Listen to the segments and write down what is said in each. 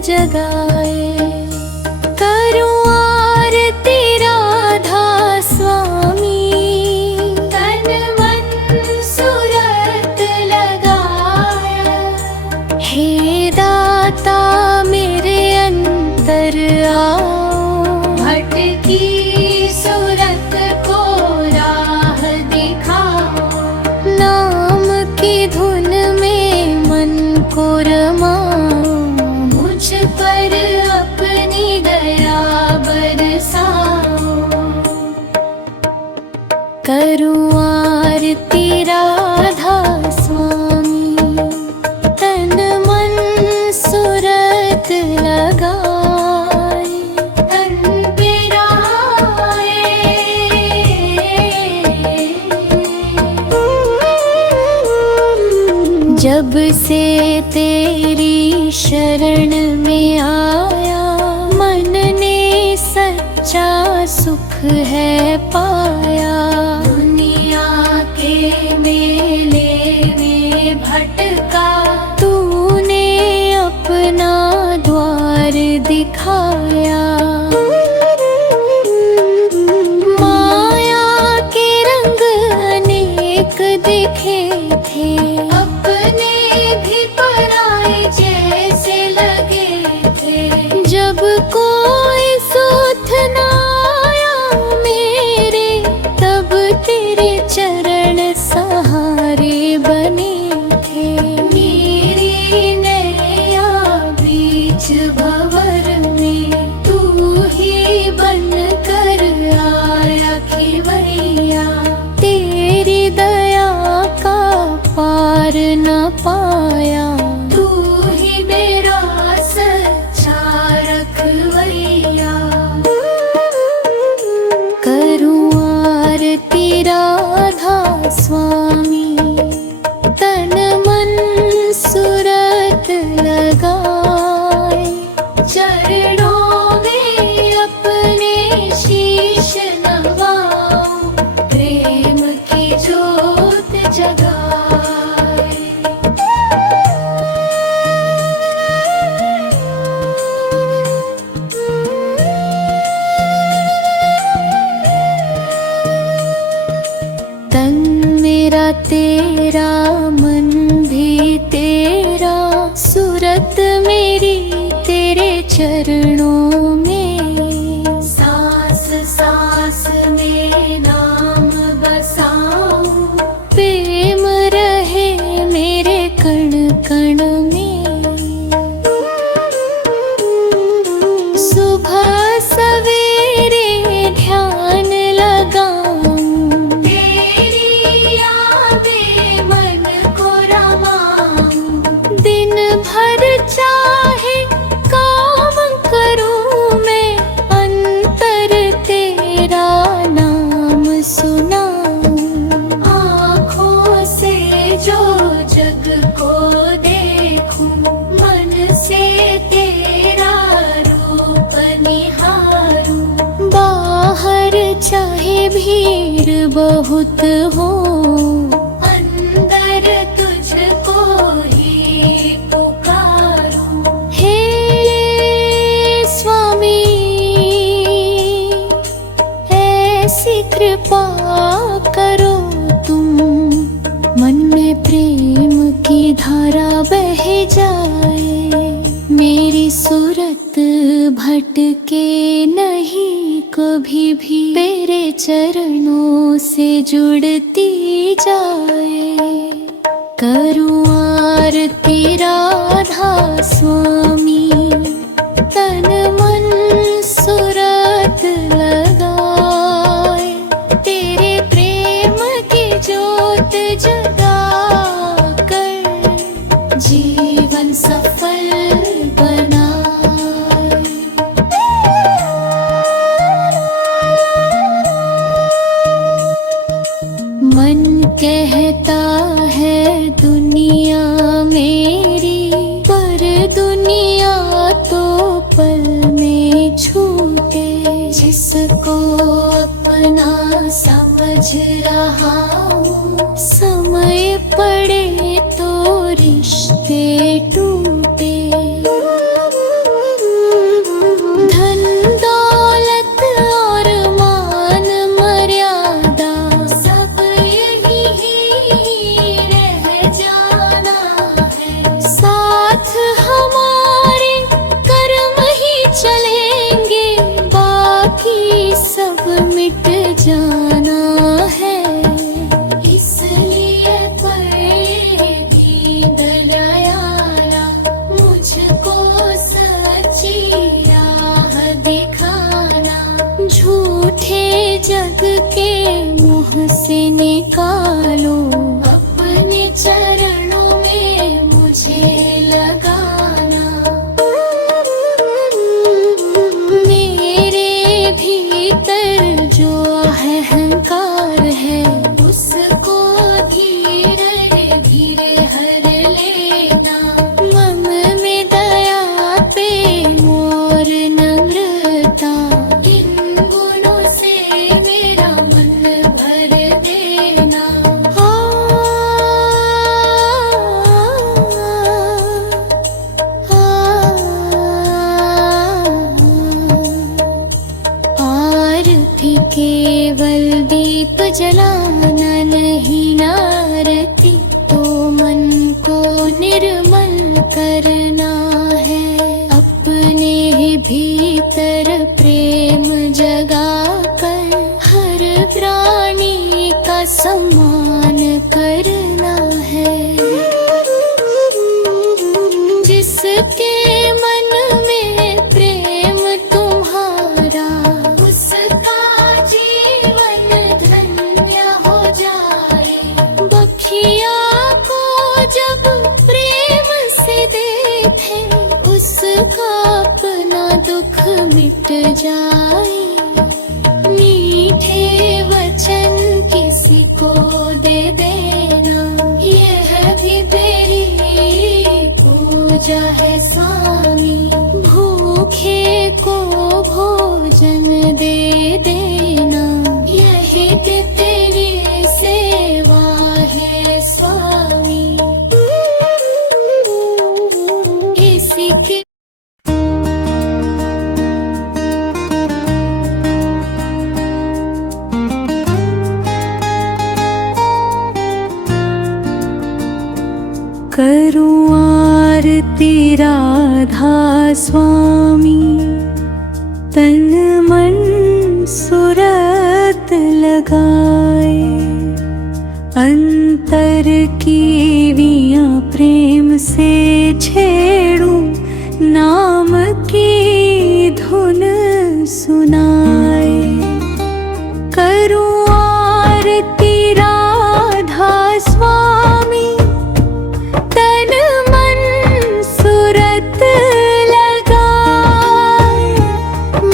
जगाए। करूं आरती राधा स्वामी, तन मन सूरत लगाया। हे दाता मेरे अंतर आओ, भटकी सूरत को राह दिखाओ। नाम की धुन में मन को रमाओ, मुझ पर अपनी दया बरसाओ। करूं आरती राधा स्वामी, तन मन सूरत लगाए। तन पे राए, जब से तेरी शरण में आया, मन ने सच्चा सुख है पाया। दुनिया के मेले में भटका, तूने अपना द्वार दिखाया। माया के रंग अनेक दिखे थे, अपने भी पराए जैसे लगे थे। जब कोई सूथ न आया मेरे, तब तेरे चरण सहारे बने थे। मेरी नैया बीच भंवर में, तू ही बन कर आया खिवैया। तेरी दया का पार न पाया, तू ही मेरा सच्चा रखवैया। करूं आरती राधा स्वामी, तन मन सूरत लगाए। चरणों में अपने शीश नवाओ, प्रेम की ज्योत जगाए। तन मेरा तेरा, मन भी तेरा, सूरत मेरी तेरे चरणों में। सांस सांस में नाम बसाऊं, प्रेम रहे मेरे कण कण में। सुबह सवेरे ध्यान लगाऊं, तेरी यादें मन को रमाऊं। दिन भर चाहे काम करूं मैं, अंतर तेरा नाम सुनाऊं। आँखों से जो जग को देखूं, मन से तेरा रूप निहारूं। बाहर चाहे भीड़ बहुत हो, अंदर तुझको ही पुकारूं। हे स्वामी, ऐसी कृपा करो तुम, मन में प्रेम की धारा बह जाए। मेरी सूरत भटके नहीं कभी भी, तेरे चरणों से जुड़ती जाए। करूं आरती राधा स्वामी, तन मन सूरत लगाए। तेरे प्रेम की ज्योत जगा कर, जीवन सफल बनाए। मन कहता है दुनिया मेरी, पर दुनिया तो पल में छूटे। जिसको अपना समझ रहा हूँ, समय पड़े तो रिश्ते टूटे। झूठे जग के मुँह से निकालो, अपने चरणों में मुझे लगाना। मेरे भीतर जो अहंकार है उसको धीरे धीरे हर लेना। मन में दया, प्रेम और नम्रता, इन गुणों से मेरा मन भर देना। आरती केवल दीप जलाना नहीं, आरती तो मन को निर्मल करना है। अपने भीतर प्रेम जगाकर हर प्राणी का सम्मान करना है। जिसके मन में प्रेम तुम्हारा, उसका जीवन धन्य हो जाए। बखिया को जब प्रेम से देखे, उसका अपना दुख मिट जाए। मीठे वचन किसी को दे देना, यह भी तेरी पूजा है स्वामी। भूखे को भोजन दे देना, यही तो तेरी सेवा है स्वामी। इसी के करूं आरती राधा स्वामी, तन मन सुरत लगाए। अंतर की वियां प्रेम से छेड़ूं, नाम की धुन सुनाए। करूं आरती राधा स्वामी, तन मन सुरत लगाए।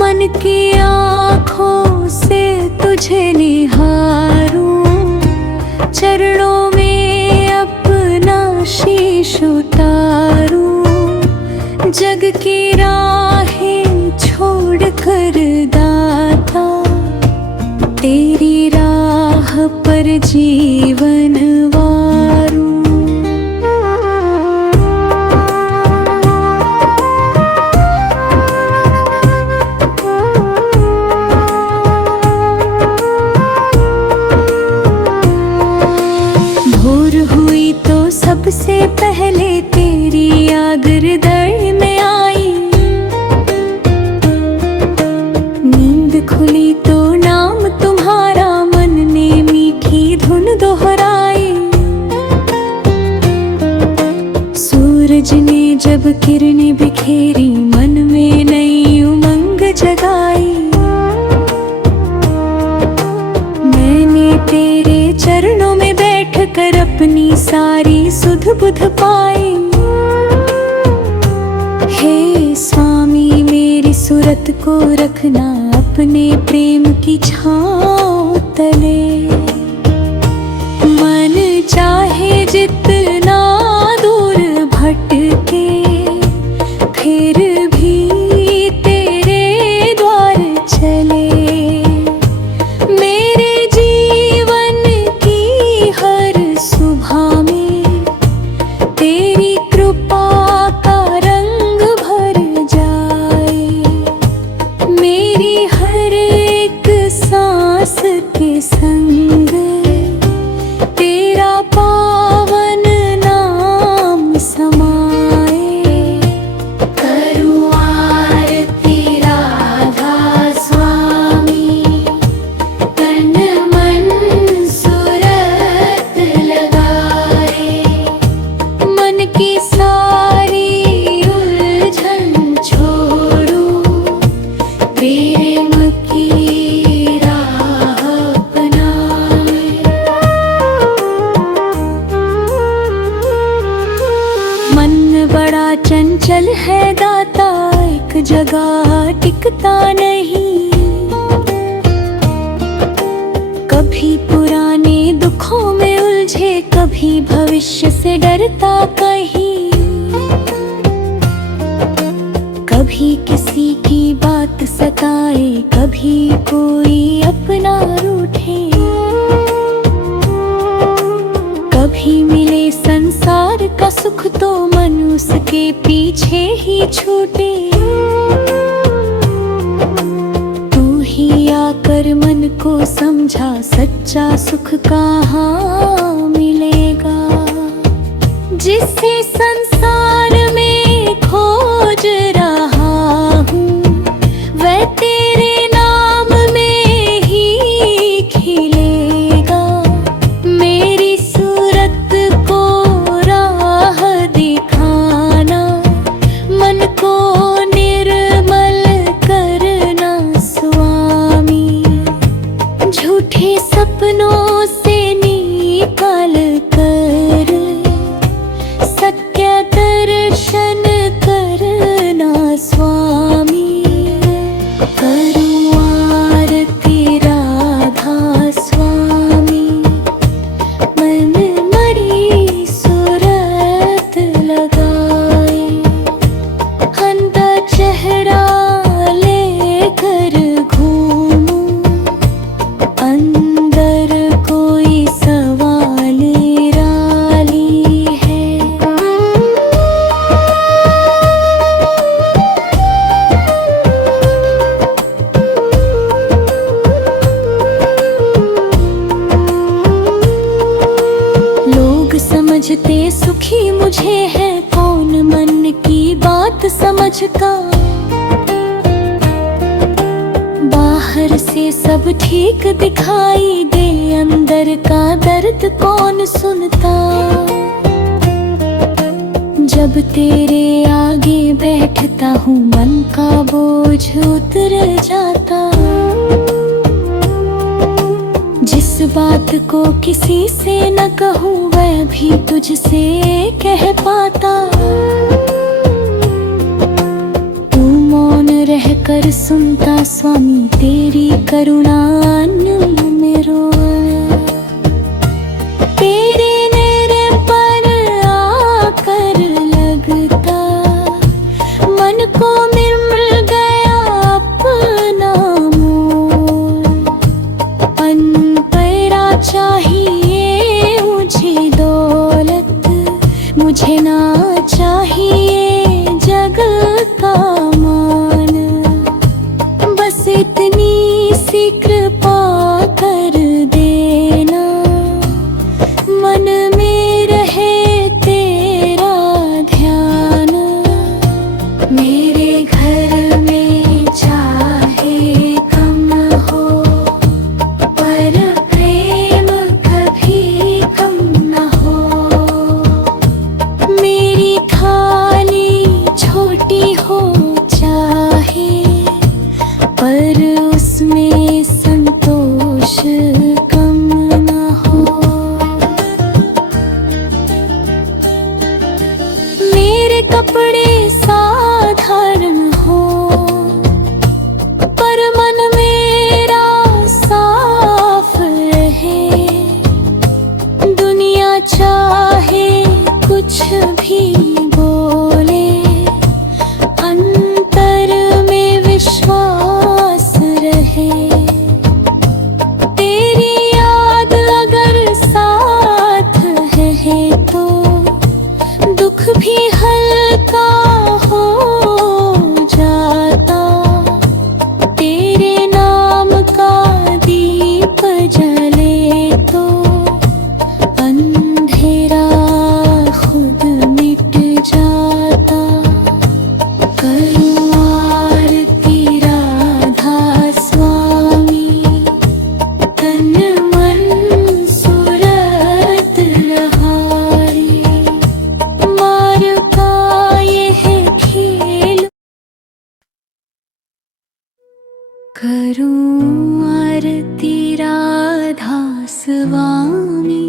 मन की आँखों से तुझे निहारूं, चरणों में अपना शीश उतारूं। जग की राहें छोड़ कर दाता, तेरी राह पर जीवन वारूं। भोर हुई तो सबसे पहले तेरी आगरदड़ में आई। नींद खुली तो नाम तुम्हारा मन ने मीठी धुन दोहराई। सूरज ने जब किरणें बिखेरी, मन में नई उमंग जगाई। मैंने तेरे चरणों में बैठ कर अपनी सारी सुध बुध पाई। हे स्वामी, मेरी सूरत को रखना अपने प्रेम की छाँव तले। मन चाहे जितना दूर भटके, फिर भी तेरे द्वार चले। मेरे जीवन की हर सुबह में तेरी कृपा का रंग भर जाए। मेरी हर एक सांस के संग तेरा पावन है दाता एक जगह टिकता नहीं। कभी पुराने दुखों में उलझे, कभी भविष्य से डरता कहीं। कभी किसी की बात सताए, कभी कोई अपना रूठे। कभी मिले संसार का सुख तो मन उसके पीछे ही छूटे। तू ही आकर मन को समझा, सच्चा सुख कहाँ मिलेगा। जिसे संसार में खोज रहा हूँ, वह तेरे नाम में ही खिलेगा। मेरी सूरत को राह दिखाना, मन को निर्मल करना स्वामी। झूठे सपनों से निकाल कर सत्य दर्शन करना स्वामी। करूँ आरती राधा स्वामी, मन मरी सूरत लगाए। हंदा चेहरा लेकर घूमूं, अंदर कोई सवाल राली है। लोग समझते सुखी मुझे है, कौन मन की बात समझ का। बाहर से सब ठीक दिखाई दे, अंदर का दर्द कौन सुनता। जब तेरे आगे बैठता हूँ, मन का बोझ उतर जाता। जिस बात को किसी से न कहूँ, वह भी तुझसे कह पाता। तू मौन रहकर सुनता स्वामी, तेरी करुणा अन्न में रोया। तेरे निरंतर आकर लगता, मन को मिल गया अपना मोल। अनपरा चाहिए मुझे दौलत, मुझे ना चाहिए जग का मान। बस इतनी सी कृपा कर देना, मन में रहे तेरा ध्यान। मेरे घर में चाहे कम हो, पर प्रेम कभी कम न हो। मेरी थाली छोटी हो चाहे, पर उसमें संतोष कम न हो। मेरे कपड़े साधारण हो, पर मन मेरा साफ रहे। दुनिया चाहे कुछ भी बोले, अंतर में विश्वास रहे। तेरी याद अगर साथ है तो दुख भी हल्का हो जाता। तेरे नाम का दीप जले तो अंधेरा खुद मिट जाता। करूँ आरती राधा स्वामी, तन मन सूरत रहाए। मार का यह खेल करूँ आरती राधा स्वामी,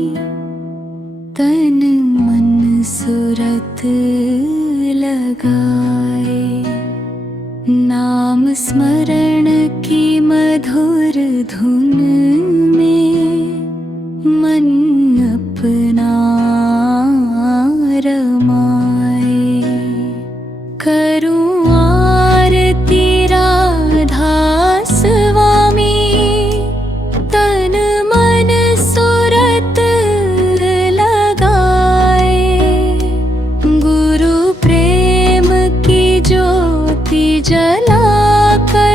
तन मन सूरत लगाए। नाम स्मरण की मधुर धुन में मन अपना रमाए। करूं आरती राधा स्वामी, तन मन सुरत लगाए। गुरु प्रेम की ज्योति जलाकर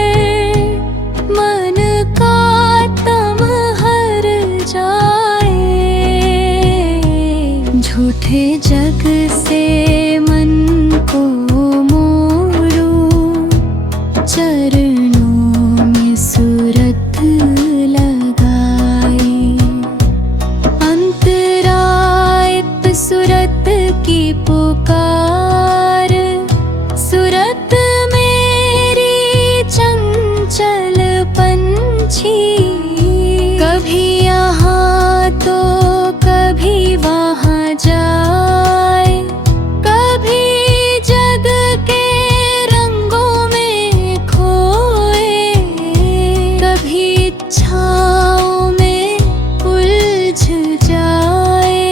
मन का तम हर जाए। झूठे जग से मन को मोड़ूं, चरणों में सुरत लगाए। अंतराय सुरत की पुकार, सुरत मेरी चंचल पंछी। कभी यहाँ तो कभी वहाँ जाए, कभी जग के रंगों में खोए, कभी इच्छाओं में उलझ जाए,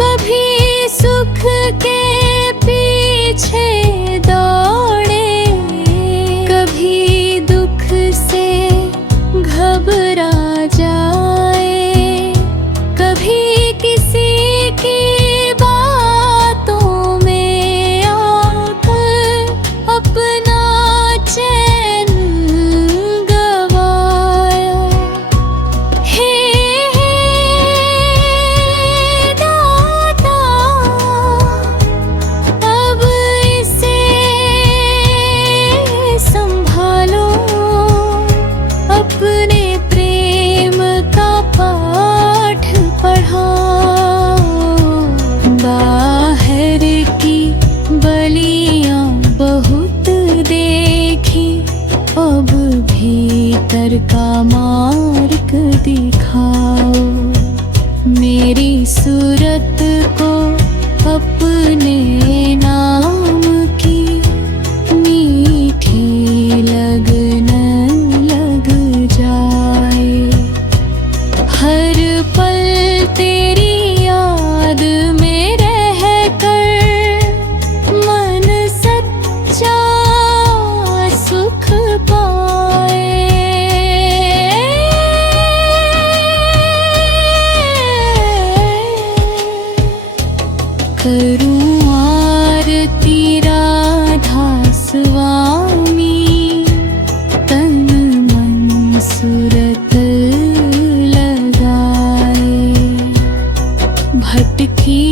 कभी सुख के पीछे दौड़े, कभी दुख से घबरा जाए, कभी किसी की बातों में आकर अपना चैन गवाया। हे दाता, अब इसे संभालो, अपने प्रेम का पाठ पढ़ाओ। बाहर की बलियां बहुत देखी, अब भीतर का मार्ग दिखाओ। मेरी सूरत को अपने नाम की मीठी लगन लग जाए। हर पल तेरी याद में रहकर मन सच्चा सुख पाए। करूं आरती राधा स्वामी, तन मन सुरत लगाए। भटकी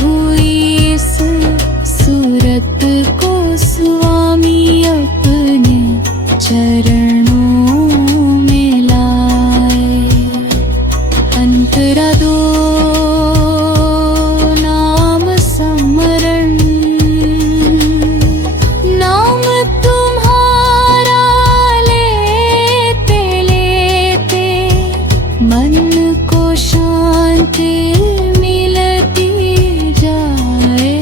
हुई इस सूरत को स्वामी अपने चरणों में लाए। अंतरा दो नाम स्मरण, नाम तुम्हारा लेते लेते मन को शांति मिलती जाए।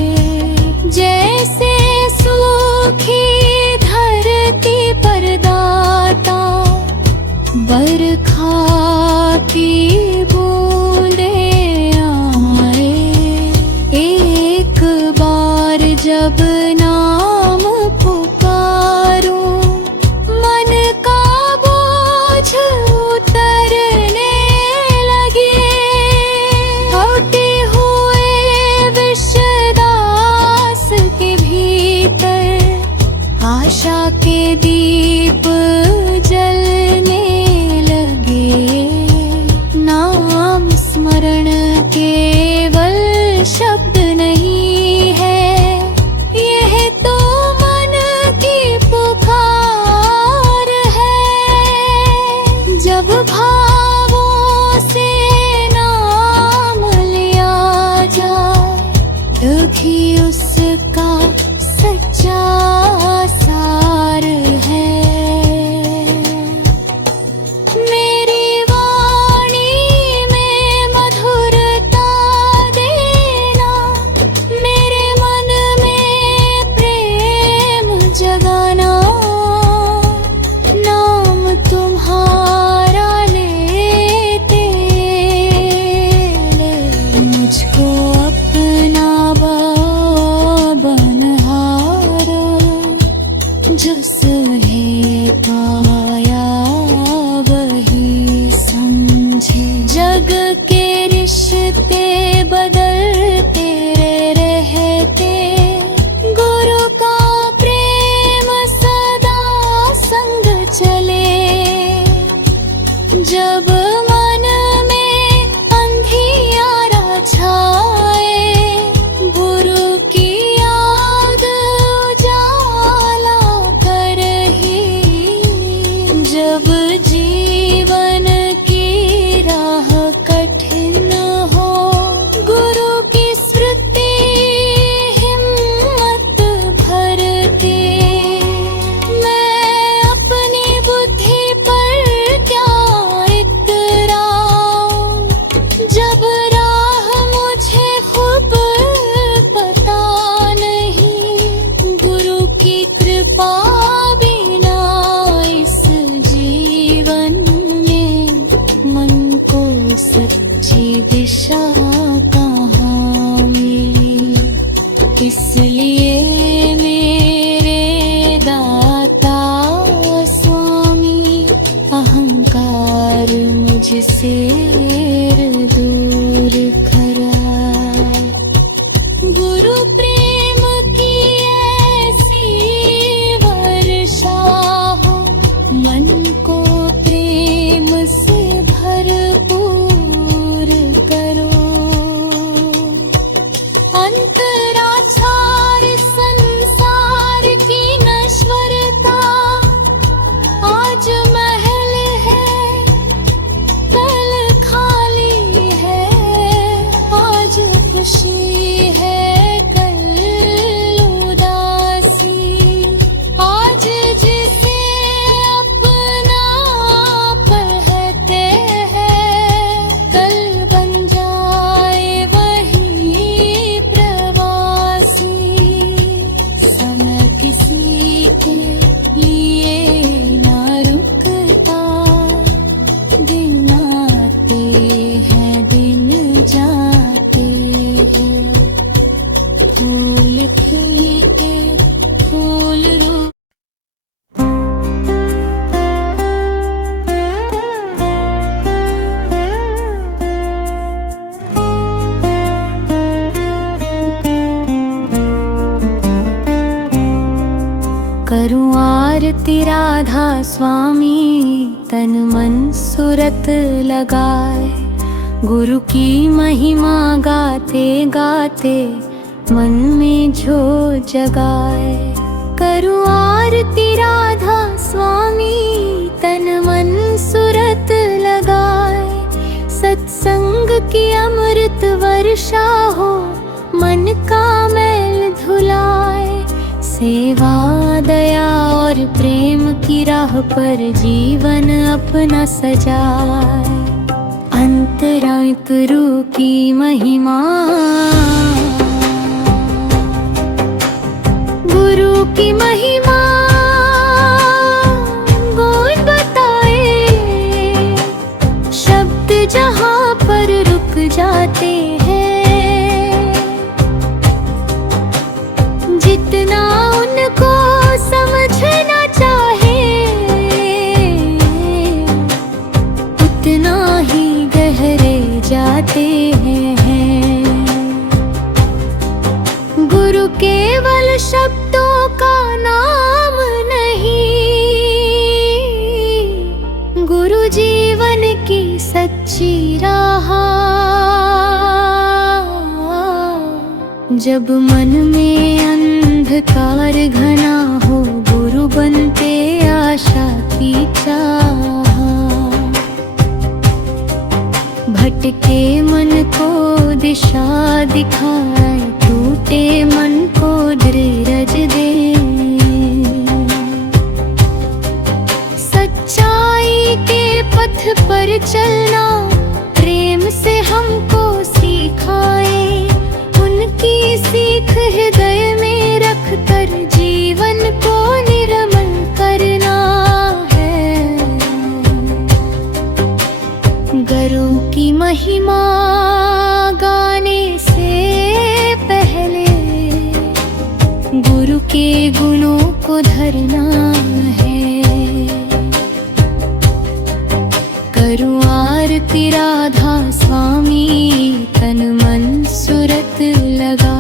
जैसे सूखी धरती पर दाता बरखा की बूंदें आए। एक बार जब नाम पुकारूं, मन का बोझ उतरने लगे। होते हुए विषदास के भीतर आशा के दीप जलने लगे। नाम स्मरण केवल शब्द नहीं है, यह तो मन की पुकार है। जब भावों से नाम लिया जाए, दुखी उसका सच्चा सार है। मेरी वाणी में मधुरता देना, मेरे मन में प्रेम जगाना। जो सुहे पाया वही समझे। जग के रिश्ते बदलते रहते, गुरु का प्रेम सदा संग चले। जब मन में अंधियारा छाए, गुरु की याद उजाला करही। जब जीवन की राह कठिन हो, गुरु की स्मृति हिम्मत भरती। मैं अपनी बुद्धि पर क्या इतराऊं, जब राह मुझे खूब पता नहीं। गुरु की कृपा बिना इस जीवन में मन को सच्ची दिशा कहाँ मिली। इसलिए मेरे दाता स्वामी, अहंकार मुझसे दूर कराए। गुरु प्रेम की ऐसी वर्षा हो, मन को प्रेम से भरपूर करो। अंतराचार संसार की नश्वरता, आज महल है कल खाली है। आज खुशी है कल उदासी। आज जिसे अपना कहते हैं, कल बन जाए वही प्रवासी। समय किसी के लिए ना रुकता, दिन आते हैं दिन जाते हैं। फूल खिलते फूल रो करूं आरती राधा स्वामी, तन मन सुरत लगाए। गुरु की महिमा गाते गाते मन में जो जगाए। करूं आरती राधा स्वामी, तन मन सुरत लगाए। सत्संग की अमृत वर्षा हो, मन का मैल धुलाए। सेवा दया और प्रेम की राह पर जीवन अपना सजाए। अंतराय गुरु की महिमा, गुरु की महिमा गुण बताए। शब्द जहाँ पर रुक जाते हैं, जितना उनको समझना चाहे, उतना ही गहरे जाते हैं। गुरु केवल शब्दों का नाम नहीं, गुरु जीवन की सच्ची राह। जब मन में अंधकार घना हो, गुरु बनते आशा की चाह। भटके मन को दिशा दिखाए, टूटे मन को धीरज दे। सच्चाई के पथ पर चलना प्रेम से हमको सिखाए। उनकी सीख हृदय में रख कर जीवन को निर्मल करना है। गुरु की महिमा गाने से पहले गुरु के गुणों को धरना है। करूं आरती राधा स्वामी तन मन सुरत लगा,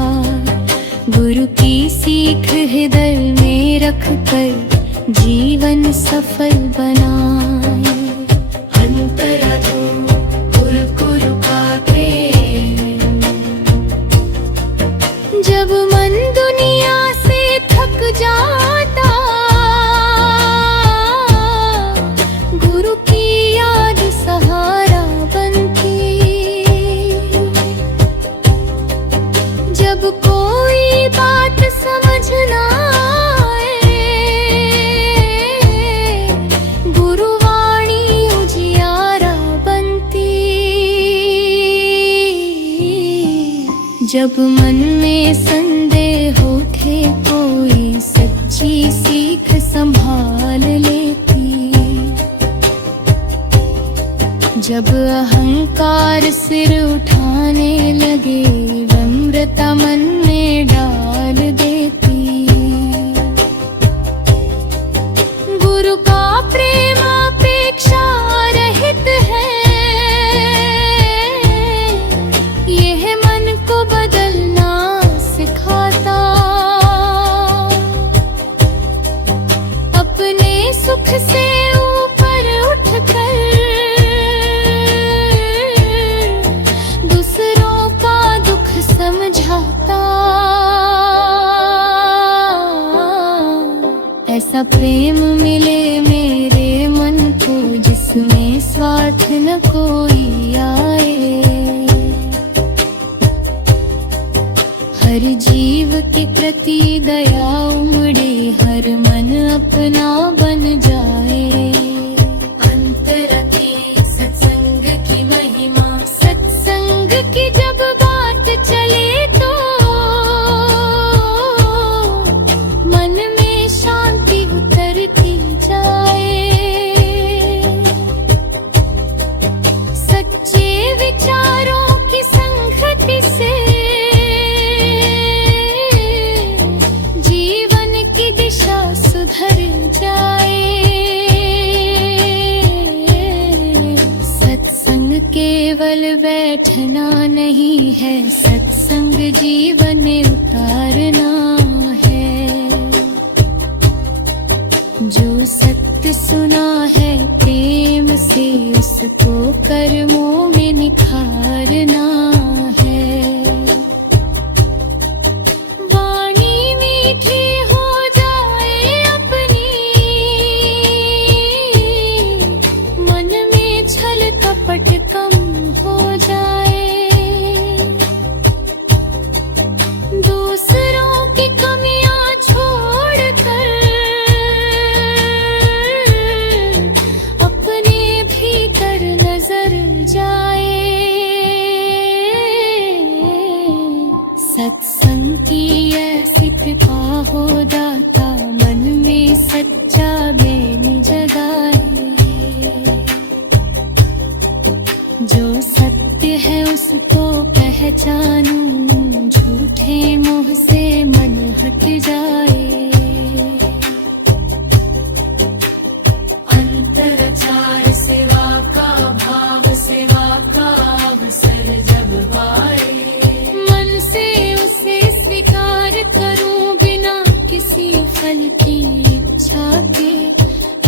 गुरु की सीख हृदय में रख कर जीवन सफल बनाए। अंतराधो गुरु गुरु का प्रेम, जब मन दुनिया से थक जाता, गुरु की याद सहारा बनती। जब कोई बात समझ ना आए, गुरुवाणी उजियारा बनती। जब मन में संदेह उठे कोई सच्ची सीख संभाल लेती। जब अहंकार सिर उठाने लगे विनम्रता मन में डाल देती। गुरु का प्रेम अपेक्षा रहित है, यह मन को बदलना सिखाता। अपने सुख से ऊपर उठकर दूसरों का दुख समझाता। ऐसा प्रेम मिले मेरे मन को जिसमें स्वार्थ न कोई आए। हर जीव के प्रति दया उमड़े, हर मन अपना बन जाए। अंतरति सत्संग की महिमा, सत्संग की जब बात चले तो मन में शांति उतरती जाए। सच्चे विचारों की संगति से जीवन की दिशा सुधर जाए। सत्संग केवल बैठना नहीं है, सत्संग जीवन में उतारना है। जो सत्य सुना है प्रेम से, उसको कर्मों में निखारना है। वाणी मीठी हो जाए अपनी, मन में छल कपट कम हो जाए। दूसरों की कमियां छोड़कर अपने भीतर नजर जाए। सत्संग की ऐसी कृपा हो दाता, मन में सच्चा ज्ञान जगाए। जो सत्य है उसको पहचानूं, झूठे मोह से मन हट जाए। अंतरचार सेवा का भाव, सेवा का अवसर जब आए, मन से उसे स्वीकार करूं बिना किसी फल की इच्छा के।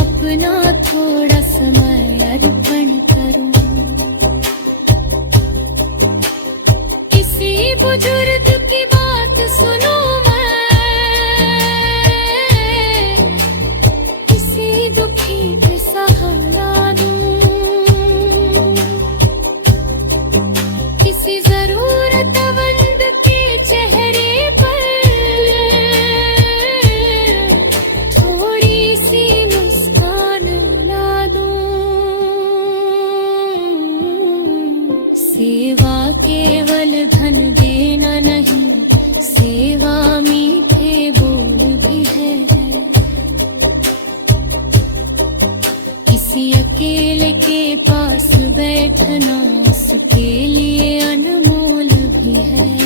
अपना थोड़ा समय अर्पण करूं, किसी बुजुर्ग की बात सुनूं मैं, किसी दुखी पे सहारा दूं, किसी जरूरतमंद के चेहरे पर थोड़ी सी मुस्कान ला दूं। सेवा केवल धन देना नहीं, सेवा मीठे बोल भी है। किसी अकेले के पास बैठना उसके लिए अनमोल भी है।